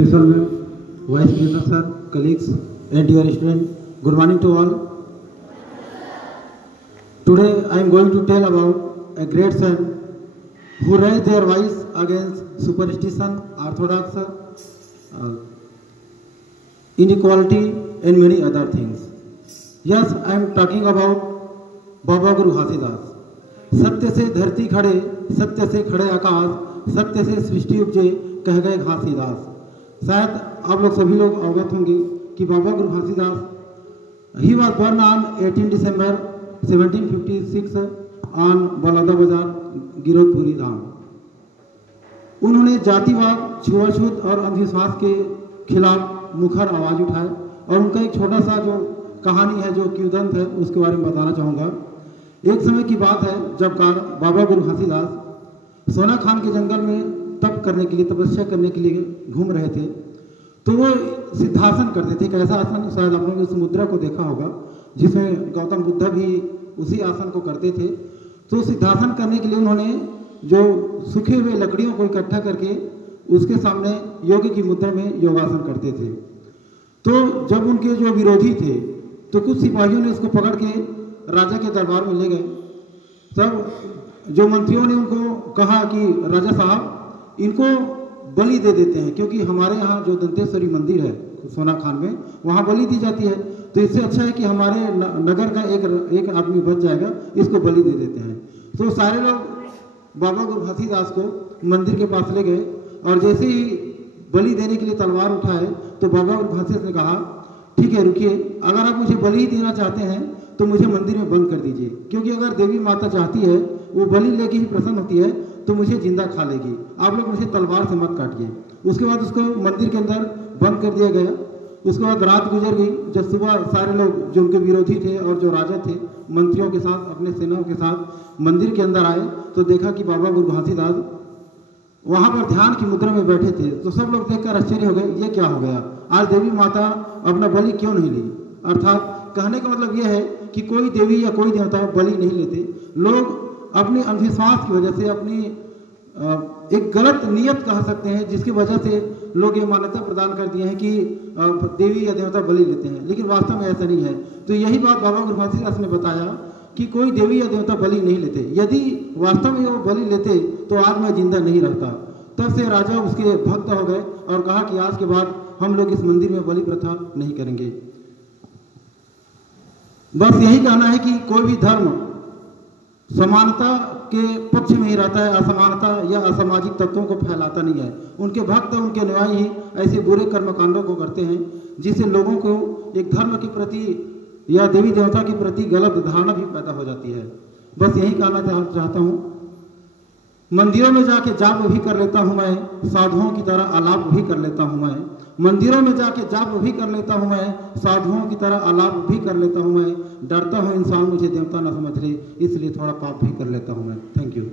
Ma'am, Vice President sir, colleagues and dear students, good morning to all. Today I am going to tell about a great saint who raised their voice against superstition, orthodox, inequality and many other things. Yes, I am talking about Baba Guru Ghasidas. सत्य से धरती खड़े, सत्य से खड़े आकाश, सत्य से सृष्टि उपजे, कह गए घासीदास। शायद आप लोग सभी लोग अवगत होंगे कि Baba Guru Ghasidas he was burn on 18 December 1756 on Baloda बाजार, गिरोधपुरी धाम। उन्होंने जातिवाद, छुआछूत और अंधविश्वास के खिलाफ मुखर आवाज उठाए और उनका एक छोटा सा जो कहानी है, जो किंवदंत है, उसके बारे में बताना चाहूँगा। एक समय की बात है जब बाबा गुरु घासीदास सोना खान के जंगल में तप करने के लिए, तपस्या करने के लिए घूम रहे थे। तो वो सिद्धासन करते थे। एक ऐसा आसन, शायद आप लोगों ने उस मुद्रा को देखा होगा जिसमें गौतम बुद्ध भी उसी आसन को करते थे। तो सिद्धासन करने के लिए उन्होंने जो सूखे हुए लकड़ियों को इकट्ठा करके उसके सामने योग की मुद्रा में योगासन करते थे। तो जब उनके जो विरोधी थे तो कुछ सिपाहियों ने उसको पकड़ के राजा के दरबार में ले गए। तब जो मंत्रियों ने उनको कहा कि राजा साहब, इनको बलि दे देते हैं, क्योंकि हमारे यहाँ जो दंतेश्वरी मंदिर है सोना खान में, वहाँ बलि दी जाती है। तो इससे अच्छा है कि हमारे नगर का एक आदमी बच जाएगा, इसको बलि दे देते हैं। तो सारे लोग बाबा गुरु घासीदास को मंदिर के पास ले गए और जैसे ही बलि देने के लिए तलवार उठाए तो बाबा गुरु घासीदास ने कहा, ठीक है रुकिए, अगर आप मुझे बलि देना चाहते हैं तो मुझे मंदिर में बंद कर दीजिए, क्योंकि अगर देवी माता चाहती है, वो बलि लेके ही प्रसन्न होती है, तो मुझे जिंदा खा लेगी। आप लोग मुझे तलवार से मत काटिए। उसके बाद उसको मंदिर के अंदर बंद कर दिया गया। उसके बाद रात गुजर गई। जब सुबह सारे लोग जो उनके विरोधी थे और जो राजा थे, मंत्रियों के साथ, अपने सेनाओं के साथ मंदिर के अंदर आए तो देखा कि बाबा गुरु घासीदास वहाँ पर ध्यान की मुद्रा में बैठे थे। तो सब लोग देखकर आश्चर्य हो गए, ये क्या हो गया, आज देवी माता अपना बलि क्यों नहीं ली। अर्थात कहने का मतलब यह है कि कोई देवी या कोई देवता बलि नहीं लेते। लोग अपने अंधविश्वास की वजह से, अपनी एक गलत नियत कह सकते हैं, जिसकी वजह से लोग ये मान्यता प्रदान कर दिए हैं कि देवी या देवता बलि लेते हैं, लेकिन वास्तव में ऐसा नहीं है। तो यही बात बाबा गुरु घासीदास ने बताया कि कोई देवी या देवता बलि नहीं लेते। यदि वास्तव में वो बलि लेते तो आज मैं जिंदा नहीं रहता। तब से राजा उसके भक्त हो गए और कहा कि आज के बाद हम लोग इस मंदिर में बलि प्रथा नहीं करेंगे। बस यही कहना है कि कोई भी धर्म समानता के पक्ष में ही रहता है, असमानता या असामाजिक तत्वों को फैलाता नहीं है। उनके भक्त, उनके अनुयायी ही ऐसे बुरे कर्मकांडों को करते हैं जिससे लोगों को एक धर्म के प्रति या देवी देवता के प्रति गलत धारणा भी पैदा हो जाती है। बस यही कहना चाहता हूँ। मंदिरों में जाके जाप भी कर लेता हूँ मैं, साधुओं की तरह आलाप भी कर लेता हूँ मैं। मंदिरों में जाके जाप भी कर लेता हूँ मैं, साधुओं की तरह आलाप भी कर लेता हूँ मैं। डरता हूँ इंसान मुझे देवता न समझ ले, इसलिए थोड़ा पाप भी कर लेता हूँ मैं। Thank you.